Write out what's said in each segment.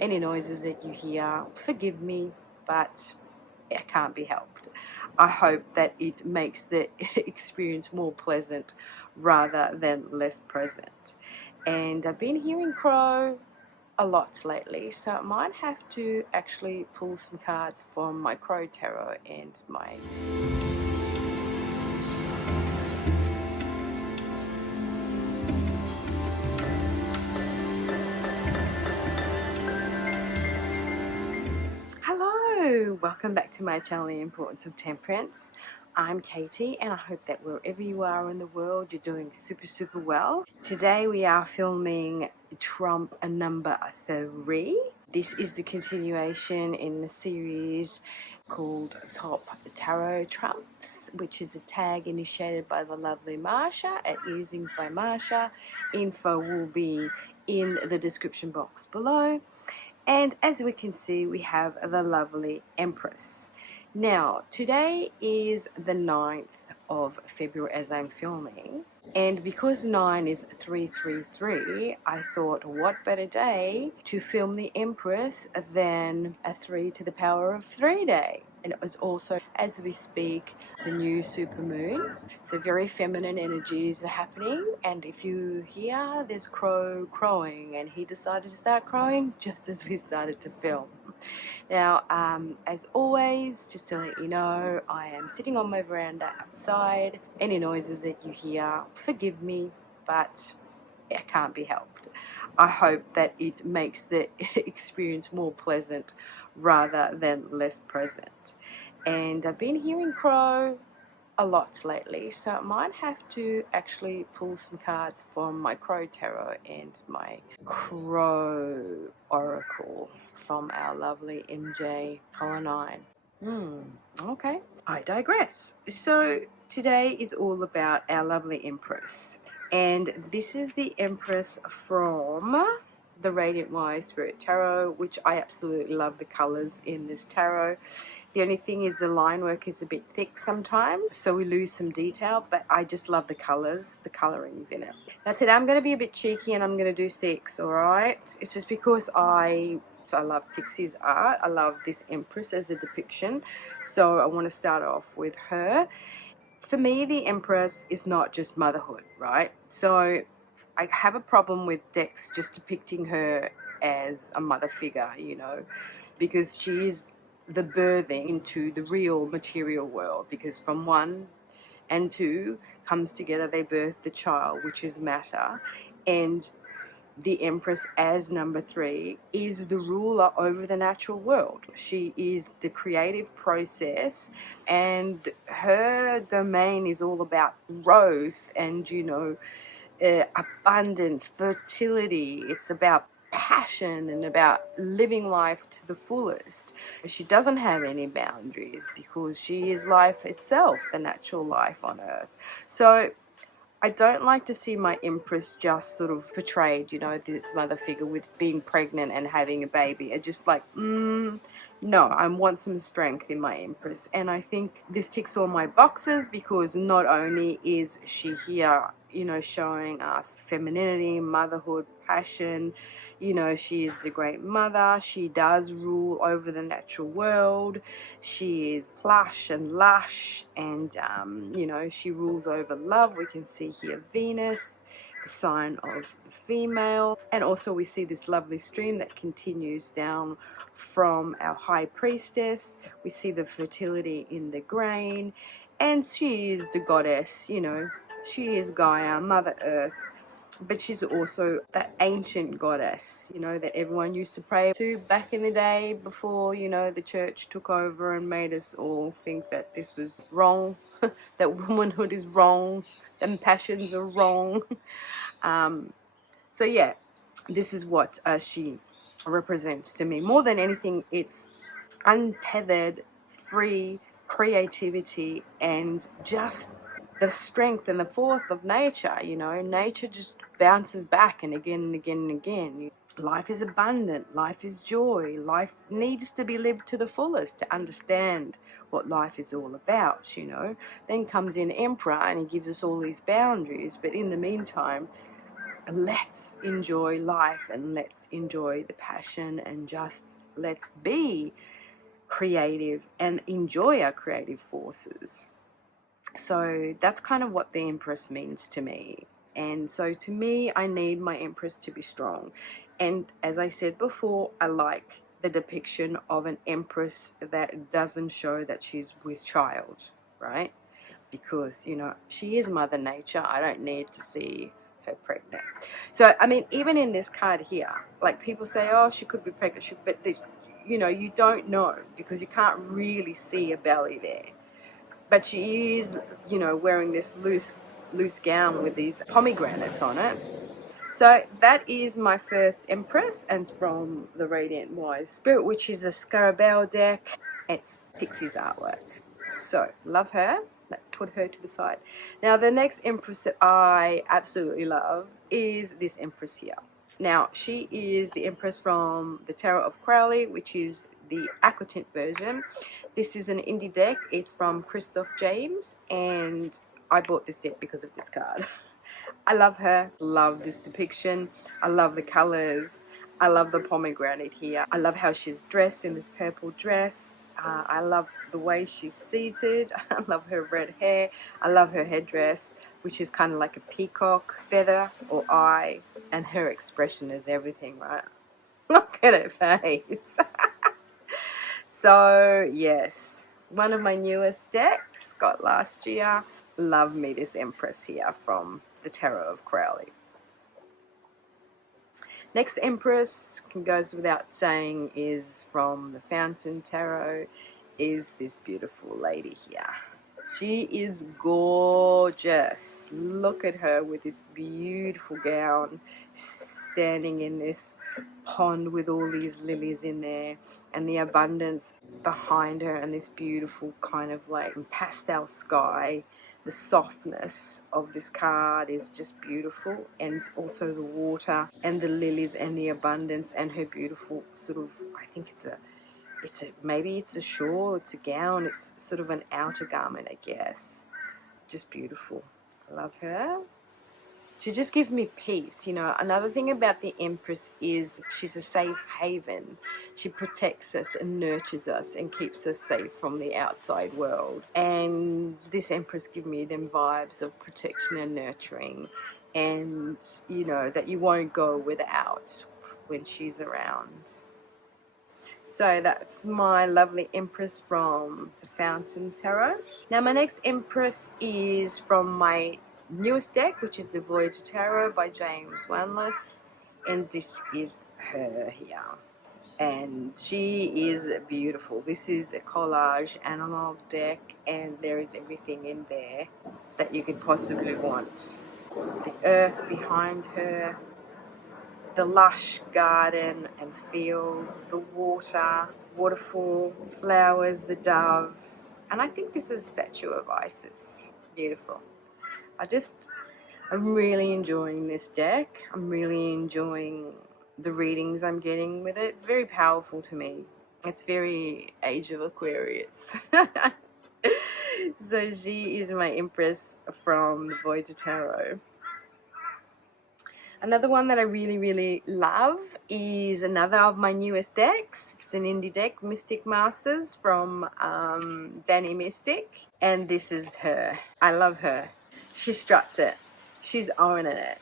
Any noises that you hear, forgive me, but it can't be helped. I hope that it makes the experience more pleasant rather than less present. And I've been hearing crow a lot lately, so I might have to actually pull some cards from my crow tarot and my Hello, welcome back to my channel, The Importance of Temperance. I'm Katie, and I hope that wherever you are in the world, you're doing super well. Today we are filming Trump number 3. This is the continuation in the series called Top Tarot Trumps, which is a tag initiated by the lovely Mascha at Musings by Mascha. Info will be in the description box below. And as we can see, we have the lovely Empress. Now, today is the 9th of February as I'm filming. And because 9 is 333, I thought what better day to film the Empress than a 3 to the power of 3 day. And it was also, as we speak, it's a new supermoon. So very feminine energies are happening. And if you hear there's crow crowing, and he decided to start crowing just as we started to film. Now, as always, just to let you know, I am sitting on my veranda outside. Any noises that you hear, forgive me, but it can't be helped. I hope that it makes the experience more pleasant rather than less present. And I've been hearing crow a lot lately, so I might have to actually pull some cards from my crow tarot and my crow oracle from our lovely MJ color 9. Okay, I digress. So today is all about our lovely Empress, and this is the Empress from the Radiant Wise Spirit Tarot, which I absolutely love the colors in this tarot. The only thing is the line work is a bit thick sometimes, so we lose some detail, but I just love the colors, the colorings in it. Now today I'm going to be a bit cheeky and I'm going to do 6, alright? It's just because I love Pixie's art. I love this Empress as a depiction, so I want to start off with her. For me, the Empress is not just motherhood, right? So I have a problem with decks just depicting her as a mother figure, you know, because she is the birthing into the real material world, because from 1 and 2 comes together, they birth the child, which is matter, and the Empress as number 3 is the ruler over the natural world. She is the creative process, and her domain is all about growth and, you know, abundance, fertility. It's about passion and about living life to the fullest. She doesn't have any boundaries because she is life itself, the natural life on earth. So I don't like to see my Empress just sort of portrayed, you know, this mother figure with being pregnant and having a baby. I just like, no, I want some strength in my Empress. And I think this ticks all my boxes, because not only is she here, you know, showing us femininity, motherhood, passion, you know, she is the great mother. She does rule over the natural world. She is plush and lush, and, you know, she rules over love. We can see here Venus, the sign of the female. And also we see this lovely stream that continues down from our high priestess. We see the fertility in the grain, and she is the goddess, you know, she is Gaia, Mother Earth, but she's also the ancient goddess, you know, that everyone used to pray to back in the day before, you know, the church took over and made us all think that this was wrong, that womanhood is wrong, and passions are wrong. So yeah, this is what she represents to me. More than anything, it's untethered, free creativity, and just the strength and the force of nature. You know, nature just bounces back and again and again and again. Life is abundant, life is joy, life needs to be lived to the fullest to understand what life is all about, you know. Then comes in Emperor and he gives us all these boundaries, but in the meantime, let's enjoy life and let's enjoy the passion and just let's be creative and enjoy our creative forces. So that's kind of what the Empress means to me. And so to me, I need my Empress to be strong. And as I said before, I like the depiction of an Empress that doesn't show that she's with child, right? Because, you know, she is Mother Nature. I don't need to see her pregnant. So, I mean, even in this card here, like people say, oh, she could be pregnant, but this, you know, you don't know because you can't really see a belly there. But she is, you know, wearing this loose gown with these pomegranates on it. So that is my first Empress, and from the Radiant Wise Spirit, which is a Scarabell deck. It's Pixie's artwork. So love her. Let's put her to the side. Now the next Empress that I absolutely love is this Empress here. Now she is the Empress from the Tarot of Crowley, which is the aquatint version. This is an indie deck. It's from Christoph James, and I bought this deck because of this card. I love her, love this depiction. I love the colors. I love the pomegranate here. I love how she's dressed in this purple dress. I love the way she's seated. I love her red hair. I love her headdress, which is kind of like a peacock feather or eye, and her expression is everything, right? Look at her face. So yes, one of my newest decks, got last year. Love me this Empress here from the Tarot of Crowley. Next Empress, goes without saying, is from the Fountain Tarot, is this beautiful lady here. She is gorgeous. Look at her with this beautiful gown, standing in this pond with all these lilies in there, and the abundance behind her, and this beautiful kind of like pastel sky. The softness of this card is just beautiful, and also the water and the lilies and the abundance and her beautiful sort of, I think maybe it's a shawl, it's a gown, it's sort of an outer garment, I guess. Just beautiful. I love her. She just gives me peace, you know. Another thing about the Empress is she's a safe haven. She protects us and nurtures us and keeps us safe from the outside world. And this Empress gives me them vibes of protection and nurturing, and, you know, that you won't go without when she's around. So that's my lovely Empress from the Fountain Tarot. Now my next Empress is from my newest deck, which is the Voyager Tarot by James Wanless, and this is her here, and she is beautiful. This is a collage analog deck, and there is everything in there that you could possibly want. The earth behind her, the lush garden and fields, the water, waterfall, flowers, the dove, and I think this is a statue of Isis. Beautiful. I'm really enjoying this deck. I'm really enjoying the readings I'm getting with it. It's very powerful to me. It's very Age of Aquarius. So she is my Empress from the Voyager Tarot. Another one that I really love is another of my newest decks. It's an indie deck, Mystic Masters from Danny Mystic, and this is her. I love her. She struts it. She's owning it.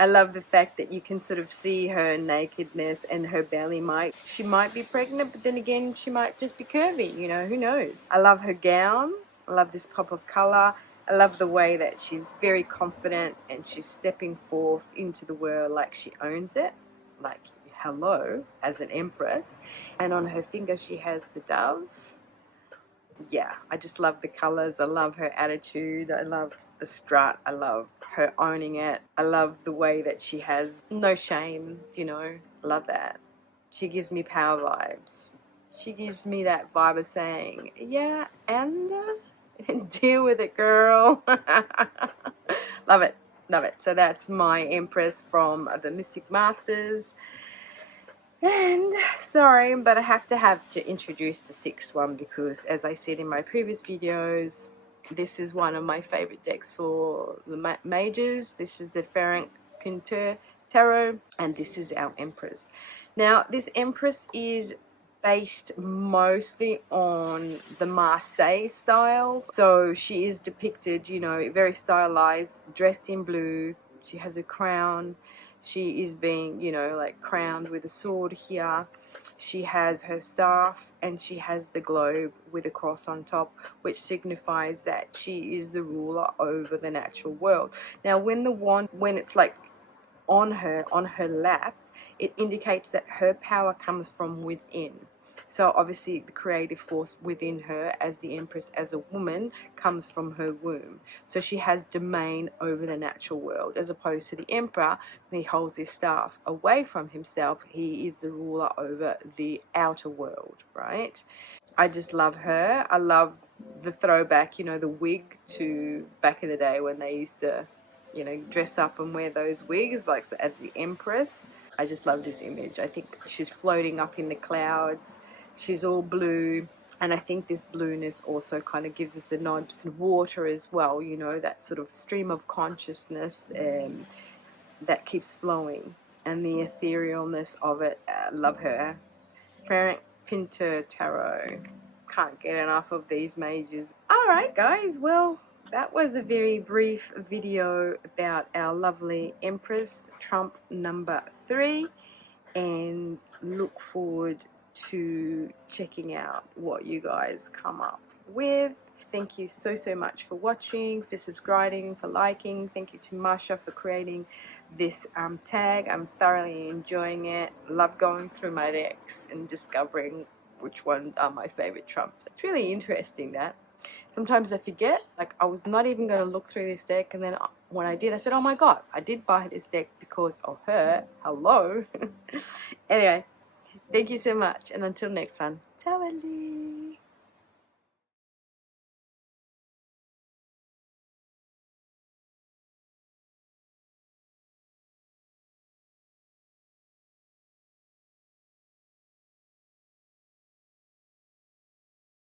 I love the fact that you can sort of see her nakedness and her belly. She might be pregnant, but then again, she might just be curvy, you know, who knows. I love her gown. I love this pop of color. I love the way that she's very confident and she's stepping forth into the world like she owns it. Like, hello, as an Empress. And on her finger, she has the dove. Yeah, I just love the colors. I love her attitude. I love the strut. I love her owning it. I love the way that she has no shame, you know. I love that. She gives me power vibes. She gives me that vibe of saying, yeah, and deal with it, girl. Love it. Love it. So that's my Empress from the Mystic Masters. And sorry, but I have to introduce the sixth one, because as I said in my previous videos, this is one of my favorite decks for the majors. This is the Ferenc Pinter Tarot, and this is our Empress. Now, this Empress is based mostly on the Marseille style. So she is depicted, you know, very stylized, dressed in blue. She has a crown. She is being, you know, like crowned with a sword here. She has her staff, and she has the globe with a cross on top, which signifies that she is the ruler over the natural world. Now, when the wand, when it's like on her lap, it indicates that her power comes from within. So obviously the creative force within her as the Empress, as a woman, comes from her womb. So she has domain over the natural world, as opposed to the Emperor. When he holds his staff away from himself, he is the ruler over the outer world, right? I just love her. I love the throwback, you know, the wig to back in the day when they used to, you know, dress up and wear those wigs like as the Empress. I just love this image. I think she's floating up in the clouds. She's all blue, and I think this blueness also kind of gives us a nod to water as well, you know, that sort of stream of consciousness that keeps flowing, and the etherealness of it. Love her. Frank Pinter Tarot. Can't get enough of these mages. Alright guys, well, that was a very brief video about our lovely Empress, Trump number 3, and look forward to checking out what you guys come up with. Thank you so much for watching, for subscribing, for liking. Thank you to Mascha for creating this tag. I'm thoroughly enjoying it. Love going through my decks and discovering which ones are my favorite Trumps. It's really interesting that sometimes I forget, like I was not even going to look through this deck, and then when I did, I said, oh my god, I did buy this deck because of her. Hello. Anyway, thank you so much, and until next one, ciao.